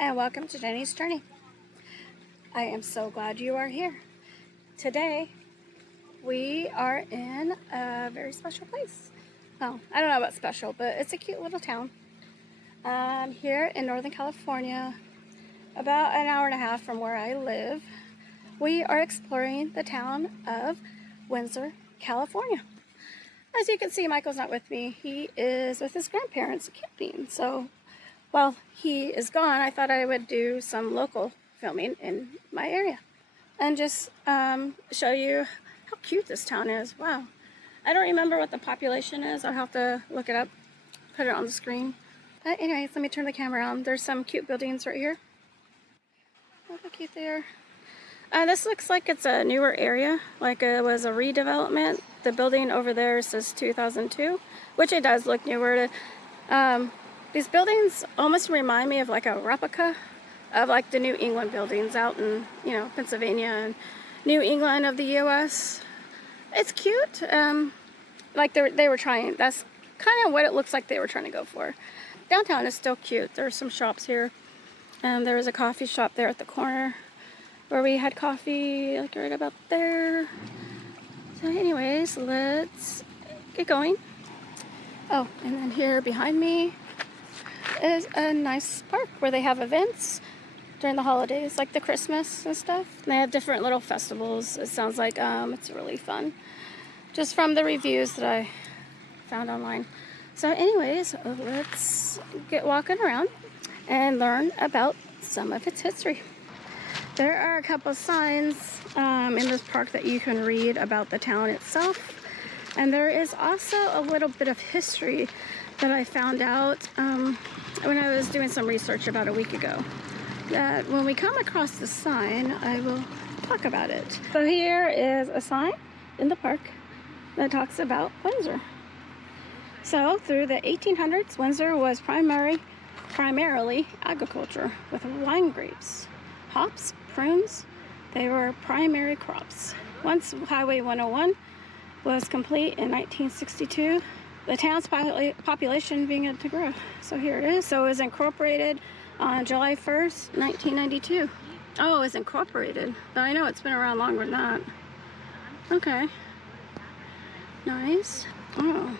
and welcome to Jenny's Journey. I am so glad you are here. Today, we are in a very special place. Well, I don't know about special, but it's a cute little town. Here in Northern California, about an hour and a half from where I live, we are exploring the town of Windsor, California. As you can see, Michael's not with me. He is with his grandparents camping. So while he is gone, I thought I would do some local filming in my area and just show you how cute this town is. Wow. I don't remember what the population is. I'll have to look it up, put it on the screen. But anyways, let me turn the camera on. There's some cute buildings right here. Look how cute they are. This looks like it's a newer area, like it was a redevelopment. The building over there says 2002, which it does look newer. These buildings almost remind me of like a replica of like the New England buildings out in, Pennsylvania and New England of the U.S. It's cute. Like they were trying, that's kind of what it looks like they were trying to go for. Downtown is still cute. There's some shops here. There was a coffee shop there at the corner where we had coffee, like right about there. So anyways, let's get going. Oh, and then here behind me is a nice park where they have events during the holidays, like the Christmas and stuff. And they have different little festivals. It sounds like it's really fun, just from the reviews that I found online. So anyways, let's get walking around and learn about some of its history. There are a couple signs in this park that you can read about the town itself. And there is also a little bit of history that I found out when I was doing some research about a week ago. That when we come across the sign, I will talk about it. So here is a sign in the park that talks about Windsor. So through the 1800s, Windsor was primarily agriculture with wine grapes, hops, prunes. They were primary crops. Once Highway 101 was complete in 1962, the town's population began to grow. So here it is. So it was incorporated on July 1st, 1992. Oh, it was incorporated. But I know it's been around longer than that. Okay. Nice. Oh,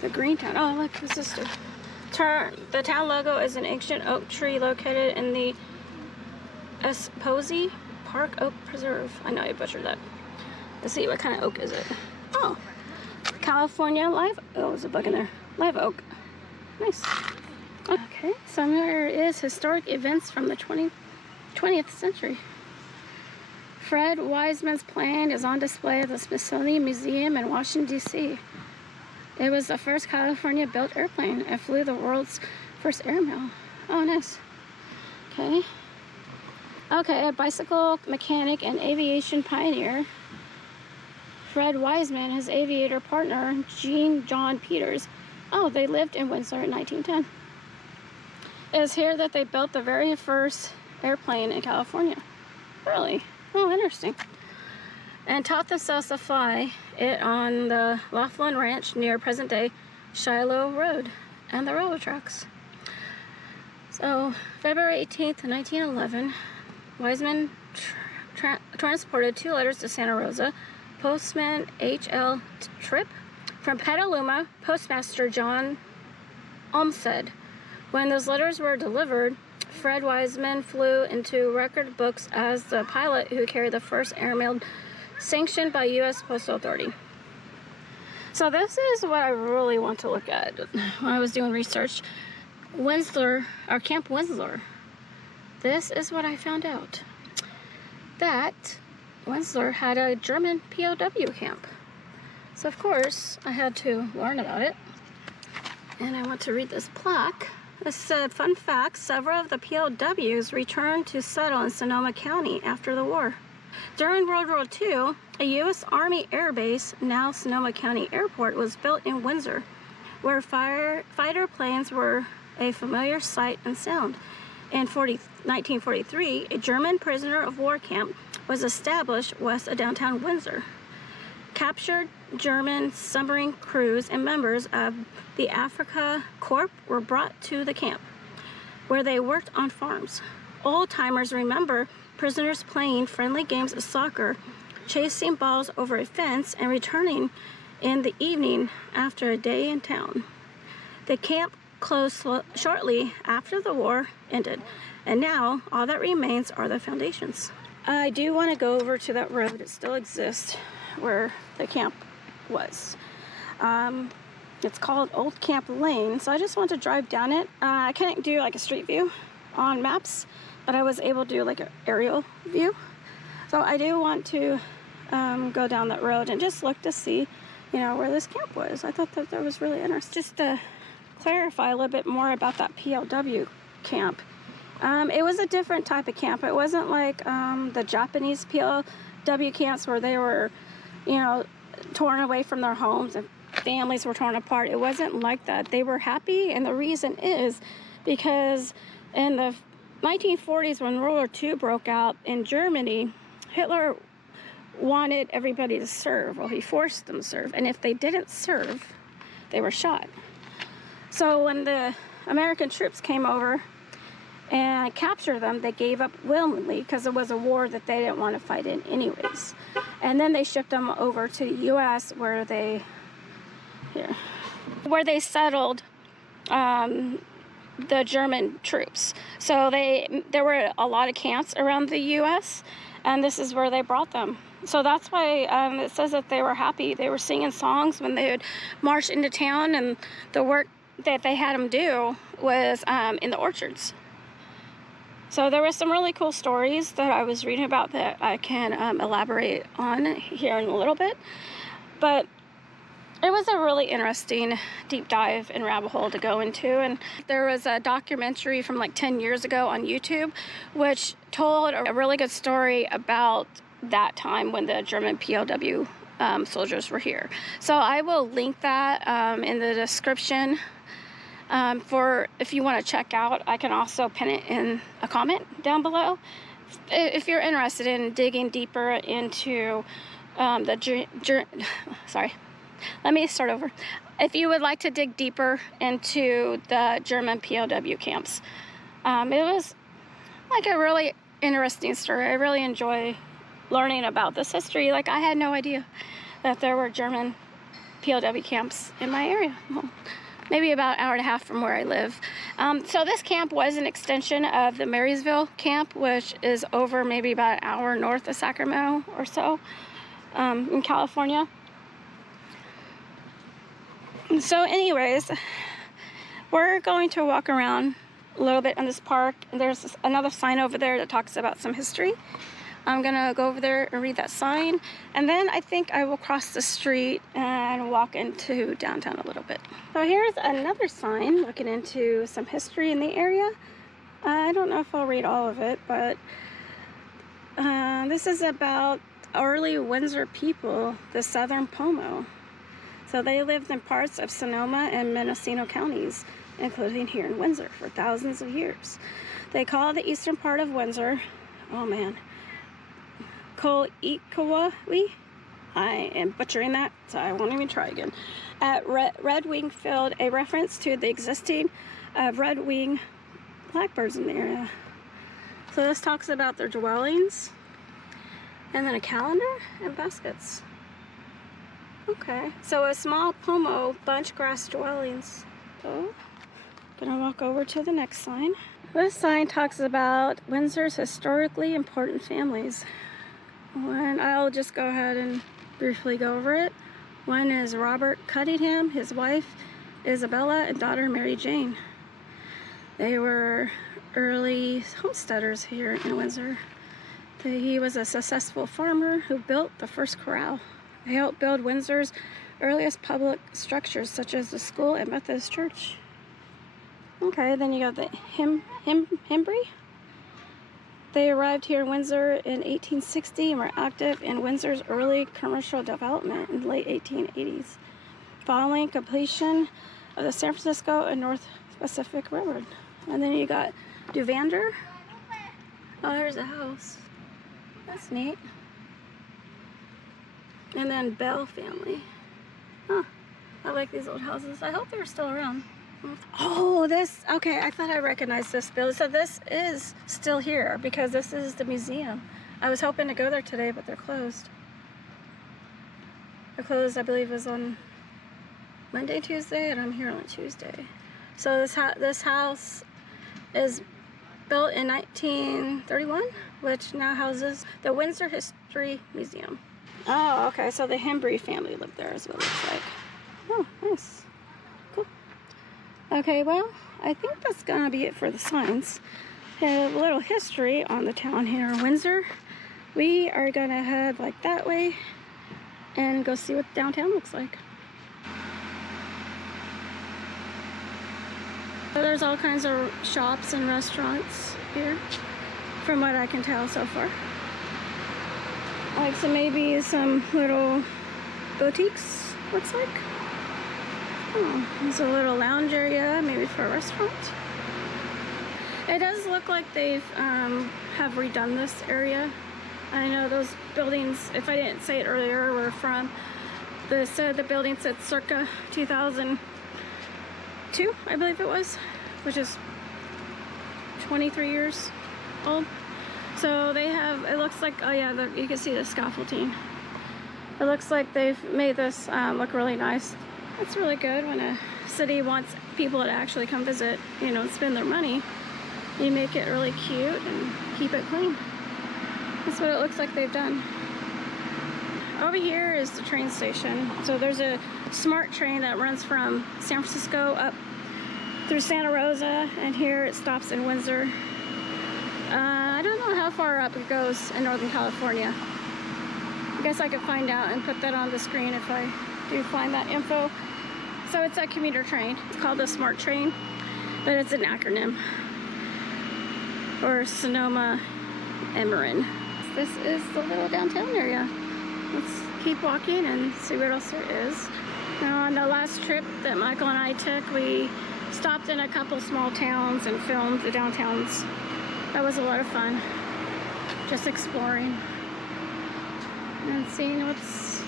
the green town. Oh, look, this is the town logo is an ancient oak tree located in the Esposi Park Oak Preserve. I know I butchered that. Let's see, what kind of oak is it? Oh, California live. Oh, there's a bug in there. Live oak. Nice. Okay, so here is historic events from the 20th century. Fred Wiseman's plane is on display at the Smithsonian Museum in Washington, D.C. It was the first California-built airplane and flew the world's first airmail. Oh, nice. Okay. Okay, a bicycle mechanic and aviation pioneer, Fred Wiseman, his aviator partner, John Peters. Oh, they lived in Windsor in 1910. It is here that they built the very first airplane in California. Really? Oh, interesting. And taught themselves to fly it on the Laughlin Ranch near present-day Shiloh Road and the railroad tracks. So, February 18th, 1911, Wiseman transported 2 letters to Santa Rosa. Postman H.L. Tripp. From Petaluma, Postmaster John Olmsted. When those letters were delivered, Fred Wiseman flew into record books as the pilot who carried the first airmail sanctioned by U.S. Postal Authority. So this is what I really want to look at when I was doing research. Windsor, or Camp Windsor. This is what I found out. That Windsor had a German POW camp. So of course, I had to learn about it. And I want to read this plaque. This said, fun fact, several of the POWs returned to settle in Sonoma County after the war. During World War II, a U.S. Army Air Base, now Sonoma County Airport, was built in Windsor, where fighter planes were a familiar sight and sound. In 1943, a German prisoner of war camp was established west of downtown Windsor. Captured German submarine crews and members of the Afrika Korps were brought to the camp. where they worked on farms. Old-timers remember prisoners playing friendly games of soccer, chasing balls over a fence, and returning in the evening after a day in town. The camp closed shortly after the war ended, and now all that remains are the foundations. I do want to go over to that road. It still exists where the camp was. It's called Old Camp Lane, so I just want to drive down it. I couldn't do like a street view on maps, but I was able to do like an aerial view. So I do want to go down that road and just look to see, you know, where this camp was. I thought that was really interesting. Just to clarify a little bit more about that POW camp. It was a different type of camp. It wasn't like the Japanese POW camps where they were, you know, torn away from their homes and families were torn apart. It wasn't like that. They were happy, and the reason is because in the 1940s, when World War II broke out in Germany, Hitler wanted everybody to serve. Well, he forced them to serve, and if they didn't serve, they were shot. So when the American troops came over and captured them, they gave up willingly because it was a war that they didn't want to fight in anyways. And then they shipped them over to the U.S. where they settled the German troops. So there were a lot of camps around the U.S. and this is where they brought them. So that's why it says that they were happy. They were singing songs when they would march into town, and the work that they had them do was in the orchards. So there were some really cool stories that I was reading about that I can elaborate on here in a little bit. But it was a really interesting deep dive and rabbit hole to go into. And there was a documentary from like 10 years ago on YouTube, which told a really good story about that time when the German POW soldiers were here. So I will link that in the description for if you want to check out. I can also pin it in a comment down below if you're interested in digging deeper into let me start over. If you would like to dig deeper into the German POW camps, it was like a really interesting story. I really enjoy learning about this history. Like, I had no idea that there were German POW camps in my area. Well, maybe about an hour and a half from where I live. So this camp was an extension of the Marysville camp, which is over maybe about an hour north of Sacramento or so in California. So anyways, we're going to walk around a little bit in this park. There's another sign over there that talks about some history. I'm gonna go over there and read that sign, and then I think I will cross the street and walk into downtown a little bit. So here's another sign looking into some history in the area. I don't know if I'll read all of it, but this is about early Windsor people, the Southern Pomo. So they lived in parts of Sonoma and Mendocino counties, including here in Windsor, for thousands of years. They call the eastern part of Windsor, oh man, Koikawawi. I am butchering that, so I won't even try again. At Red Wing Field, a reference to the existing of red wing blackbirds in the area. So this talks about their dwellings, and then a calendar and baskets. Okay, so a small pomo bunch grass dwellings. So, gonna walk over to the next sign. This sign talks about Windsor's historically important families. And I'll just go ahead and briefly go over it. One is Robert Cunningham, his wife Isabella, and daughter Mary Jane. They were early homesteaders here in Windsor. He was a successful farmer who built the first corral. They helped build Windsor's earliest public structures, such as the school and Methodist church. Okay, then you got the Hembry. They arrived here in Windsor in 1860 and were active in Windsor's early commercial development in the late 1880s, following completion of the San Francisco and North Pacific Railroad. And then you got Duvander. Oh, there's a house. That's neat. And then Bell family. Huh. I like these old houses. I hope they're still around. Oh, this, okay, I thought I recognized this building. So this is still here because this is the museum. I was hoping to go there today, but they're closed. They're closed, I believe, was on Monday, Tuesday, and I'm here on Tuesday. So this house is built in 1931, which now houses the Windsor History Museum. Oh, okay, so the Hembry family lived there is what it looks like. Oh, nice. Cool. Okay, well, I think that's gonna be it for the signs. A little history on the town here in Windsor. We are gonna head like that way and go see what downtown looks like. So there's all kinds of shops and restaurants here, from what I can tell so far. Like maybe some little boutiques, looks like. Oh, there's a little lounge area, maybe for a restaurant. It does look like they've have redone this area. I know those buildings, if I didn't say it earlier, were from the building said circa 2002, I believe it was, which is 23 years old. So they have, it looks like, oh yeah, you can see the scaffolding. It looks like they've made this look really nice. It's really good when a city wants people to actually come visit, you know, and spend their money. You make it really cute and keep it clean. That's what it looks like they've done. Over here is the train station. So there's a smart train that runs from San Francisco up through Santa Rosa, and here it stops in Windsor. I don't know how far up it goes in Northern California. I guess I could find out and put that on the screen if I do find that info. So it's a commuter train. It's called the Smart Train, but it's an acronym for Sonoma Emeren. This is the little downtown area. Let's keep walking and see what else there is. Now, on the last trip that Michael and I took, we stopped in a couple small towns and filmed the downtowns. That was a lot of fun. Just exploring and seeing what's,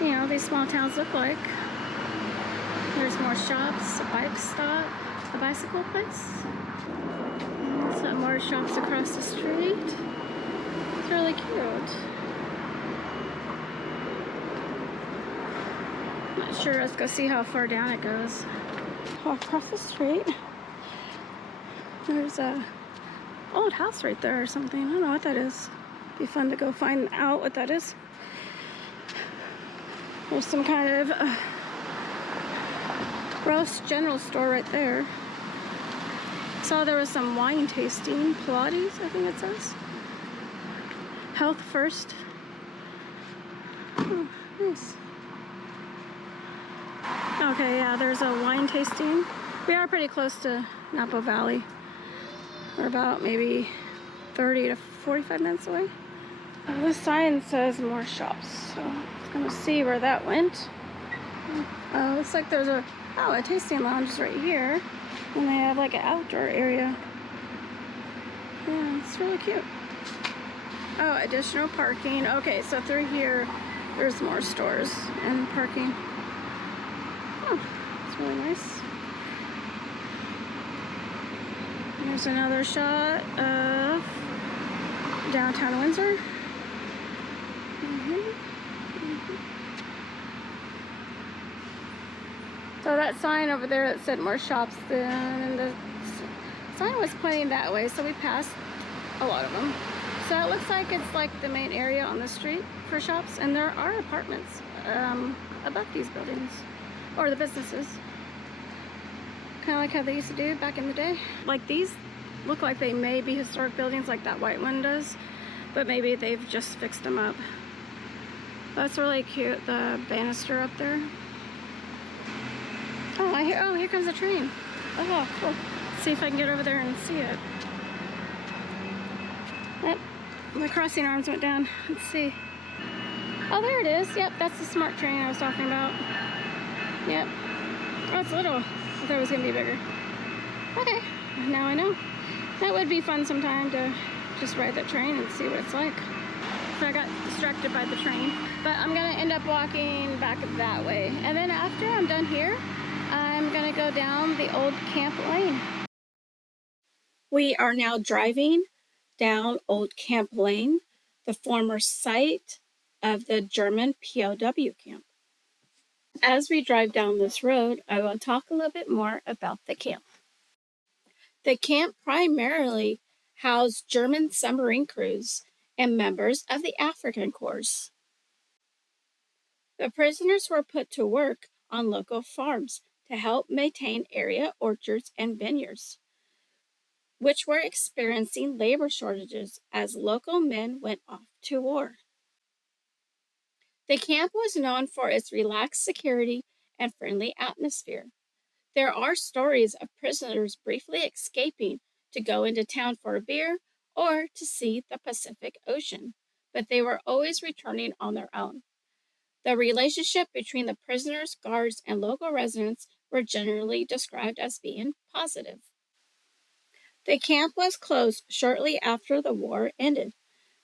you know, these small towns look like. There's more shops, a bike stop, a bicycle place. Some more shops across the street. It's really cute. Not sure, let's go see how far down it goes. Across the street, there's a old house right there or something. I don't know what that is. Be fun to go find out what that is. There's some kind of Ross General store right there. Saw there was some wine tasting. Pilates, I think it says. Health first. Oh, nice. Okay, yeah, there's a wine tasting. We are pretty close to Napa Valley. We're about maybe 30 to 45 minutes away. This sign says more shops, so I'm gonna see where that went. Looks like there's a tasting lounge is right here, and they have like an outdoor area. Yeah, it's really cute. Oh, additional parking. Okay, so through here, there's more stores and parking. Oh, it's really nice. There's another shot of downtown Windsor. So that sign over there that said more shops, and the sign was pointing that way, so we passed a lot of them. So it looks like it's like the main area on the street for shops, and there are apartments above these buildings, or the businesses. Kind of like how they used to do back in the day. Like these look like they may be historic buildings like that white one does, but maybe they've just fixed them up. That's really cute, the banister up there. Oh, here comes the train. Oh, cool. Let's see if I can get over there and see it. Yep, the crossing arms went down. Let's see. Oh, there it is. Yep, that's the smart train I was talking about. Yep. Oh, it's little. I thought it was gonna be bigger. Okay, now I know. That would be fun sometime to just ride that train and see what it's like. So I got distracted by the train. But I'm gonna end up walking back that way. And then after I'm done here, I'm gonna go down the old camp lane. We are now driving down Old Camp Lane, the former site of the German POW camp. As we drive down this road, I will talk a little bit more about the camp. The camp primarily housed German submarine crews and members of the African Corps. The prisoners were put to work on local farms to help maintain area orchards and vineyards, which were experiencing labor shortages as local men went off to war. The camp was known for its relaxed security and friendly atmosphere. There are stories of prisoners briefly escaping to go into town for a beer or to see the Pacific Ocean, but they were always returning on their own. The relationship between the prisoners, guards, and local residents were generally described as being positive. The camp was closed shortly after the war ended.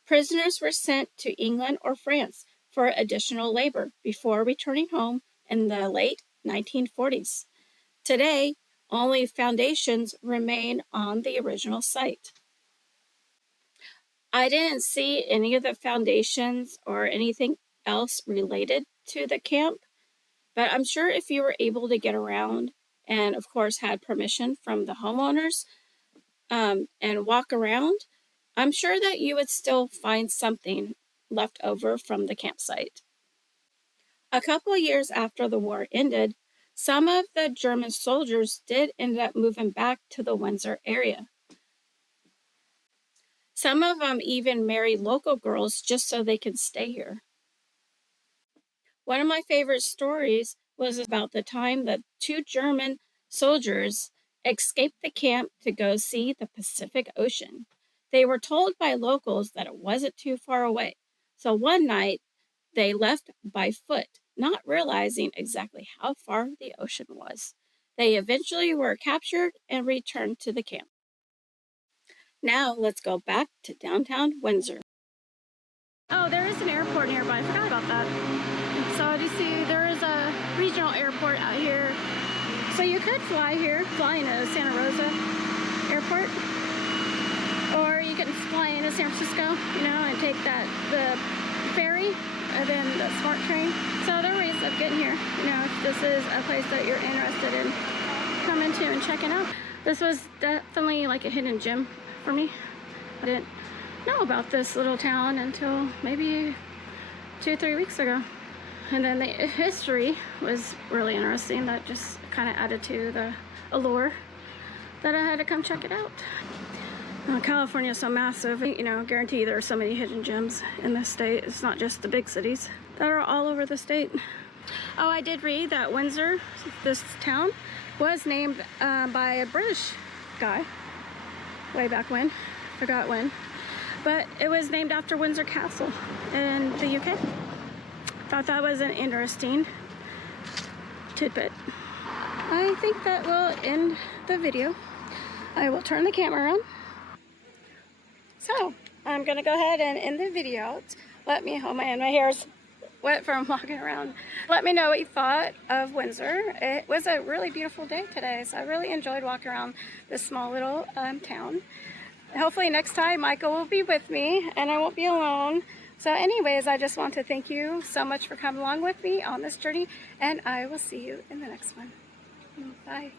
Prisoners were sent to England or France for additional labor before returning home in the late 1940s. Today, only foundations remain on the original site. I didn't see any of the foundations or anything else related to the camp, but I'm sure if you were able to get around and, of course, had permission from the homeowners and walk around, I'm sure that you would still find something left over from the campsite. A couple years after the war ended, some of the German soldiers did end up moving back to the Windsor area. Some of them even married local girls just so they could stay here. One of my favorite stories was about the time that two German soldiers escaped the camp to go see the Pacific Ocean. They were told by locals that it wasn't too far away. So one night, they left by foot, not realizing exactly how far the ocean was. They eventually were captured and returned to the camp. Now let's go back to downtown Windsor. Oh, there is an airport nearby. I forgot about that. So you see, there is a regional airport out here. So you could fly here, fly into Santa Rosa Airport, or you can fly into San Francisco, and take the ferry and then the smart train. So there are ways of getting here. If this is a place that you're interested in coming to and checking out. This was definitely like a hidden gem for me. I didn't know about this little town until maybe 2-3 weeks ago. And then the history was really interesting. That just kind of added to the allure that I had to come check it out. California is so massive, guarantee there are so many hidden gems in this state. It's not just the big cities that are all over the state. Oh, I did read that Windsor, this town, was named by a British guy way back when, forgot when, but it was named after Windsor Castle in the UK. Thought that was an interesting tidbit. I think that will end the video. I will turn the camera on. So I'm gonna go ahead and end the video. Let me, oh man, my hair's wet from walking around. Let me know what you thought of Windsor. It was a really beautiful day today, so I really enjoyed walking around this small little town. Hopefully next time Michael will be with me and I won't be alone. So anyways, I just want to thank you so much for coming along with me on this journey, and I will see you in the next one. Bye.